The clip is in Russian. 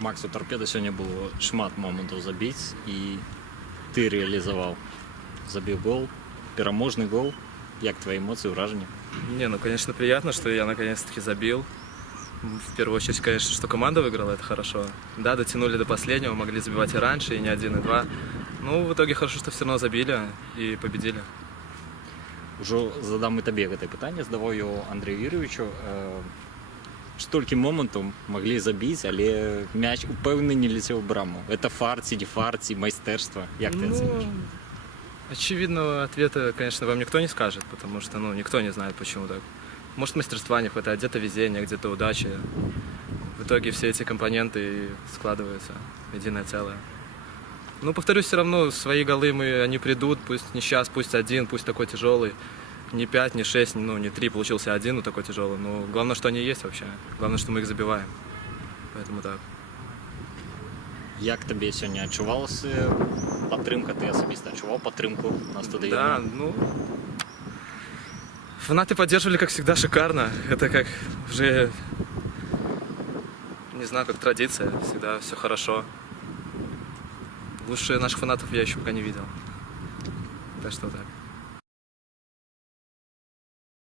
Макс, у Торпеда сёння было шмат момантаў забіць і ты рэалізаваў. Забіў гол, пераможны гол. Як твои эмоции, ўражанні? Не, ну, конечно, приятно, что я наконец-таки забил. В первую очередь, конечно, что команда выиграла, это хорошо. Да, дотянули до последнего, могли забивать и раньше, и не 1, и 2. Ну, в итоге хорошо, что все равно забили и победили. Ужо задам і табе гэтае пытанне, здаваў яго Андрэю Юрьевичу. Столькі момантаў маглі забіць, але мяч упэўнены не лецеў у браму. Это фарт ці не фарт, ці майстэрства? Як ты оценишь? Очевидного ответа, конечно, вам никто не скажет, потому что, ну, никто не знает, почему так. Может, мастерства не хватает, где-то везение, где-то удачи. В итоге все эти компоненты складываются в единое целое. Ну, повторюсь, все равно свои голы они придут, пусть не сейчас, пусть один, пусть такой тяжелый. Не 5, не 6, ну, не 3, получился один, но такой тяжелый. Но главное, что они есть вообще. Главное, что мы их забиваем. Поэтому так. Як табе сёння адчувалася падтрымка? Ты асабіста адчуваў падтрымку на стадыёне? Да, ну... Фанаты поддерживали, как всегда, шикарно. Это как уже, не знаю, как традиция. Всегда все хорошо. Лучше наших фанатов я еще пока не видел. Так что так.